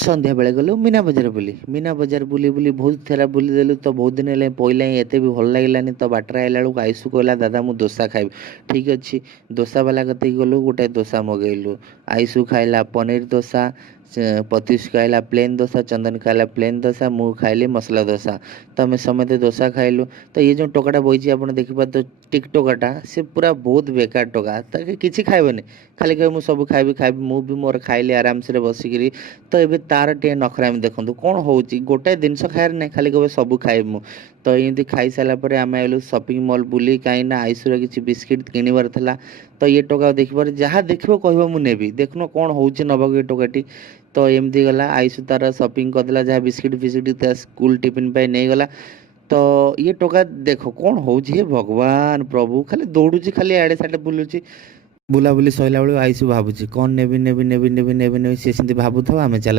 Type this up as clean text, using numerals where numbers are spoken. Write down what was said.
ସନ୍ଧ୍ୟା ବେଳେ ଗଲୁ ମୀନା ବଜାର ବୁଲି। ମୀନା ବଜାର ବୁଲି ବୁଲି ବହୁତ ଥର ବୁଲିଦେଲୁ ତ ବହୁତ ଦିନ ହେଲାଣି ପଇଲା ହିଁ ଏତେ ବି ଭଲ ଲାଗିଲାନି। ତ ବାଟରେ ଆଇଲା ବେଳକୁ ଆଇସୁ କହିଲା ଦାଦା ମୁଁ ଦୋସା ଖାଇବି। ଠିକ୍ ଅଛି ଦୋସା ବାଲା କତିକି ଗଲୁ, ଗୋଟେ ଦୋସା ମଗେଇଲୁ। ଆଇସୁ ଖାଇଲା ପନିର ଦୋସା, ପତିଶ ଖାଇଲା ପ୍ଲେନ୍ ଦୋସା, ଚନ୍ଦନ ଖାଇଲା ପ୍ଲେନ୍ ଦୋସା, ମୁଁ ଖାଇଲି ମସଲା ଦୋସା। ତ ଆମେ ସମସ୍ତେ ଦୋସା ଖାଇଲୁ। ତ ଇଏ ଯେଉଁ ଟୋକାଟା ବଇଛି ଆପଣ ଦେଖିପାରୁଥିବେ ଟିକଟୋକାଟା, ସେ ପୁରା ବହୁତ ବେକାର ଟୋକା। ତାକେ କିଛି ଖାଇବନି, ଖାଲି କହିବ ମୁଁ ସବୁ ଖାଇବି ଖାଇବି। ମୁଁ ବି ମୋର ଖାଇଲି ଆରାମସରେ ବସିକିରି। ତ ଏବେ ତାର ଟିକେ ନଖରାମି ଦେଖନ୍ତୁ କ'ଣ ହେଉଛି, ଗୋଟାଏ ଜିନିଷ ଖାଇବାର ନାହିଁ, ଖାଲି କହିବ ସବୁ ଖାଇବି ମୁଁ। ତ ଏମିତି ଖାଇସାରିଲା ପରେ ଆମେ ଆଇଲୁ ସପିଂ ମଲ୍ ବୁଲି, କାହିଁକିନା ଆଇସୁର କିଛି ବିସ୍କିଟ୍ କିଣିବାର ଥିଲା। ତ ଇଏ ଟୋକା ଦେଖିପାରେ ଯାହା ଦେଖିବ କହିବ ମୁଁ ନେବି। ଦେଖୁନ କ'ଣ ହେଉଛି ନେବାକୁ ଏ ଟୋକାଟି। ତ ଏମିତି ଗଲା ଆଇସୁ ତାର ସପିଂ କରିଦେଲା, ଯାହା ବିସ୍କିଟ୍ ଫିସ୍କିଟ୍ ତା ସ୍କୁଲ ଟିଫିନ୍ ପାଇଁ ନେଇଗଲା। ତ ଇଏ ଟୋକା ଦେଖ କ'ଣ ହେଉଛି, ହେ ଭଗବାନ ପ୍ରଭୁ, ଖାଲି ଦୌଡ଼ୁଛି, ଖାଲି ଆଡ଼େ ସାଡ଼େ ବୁଲୁଛି। ବୁଲାବୁଲି ସରିଲା ବେଳକୁ ଆଇସୁ ଭାବୁଛି କ'ଣ ନେବି ନେବି ନେବି ନେବି ନେବି ନେବି, ସିଏ ସେମିତି ଭାବୁଥାଉ ଆମେ ଚାଲ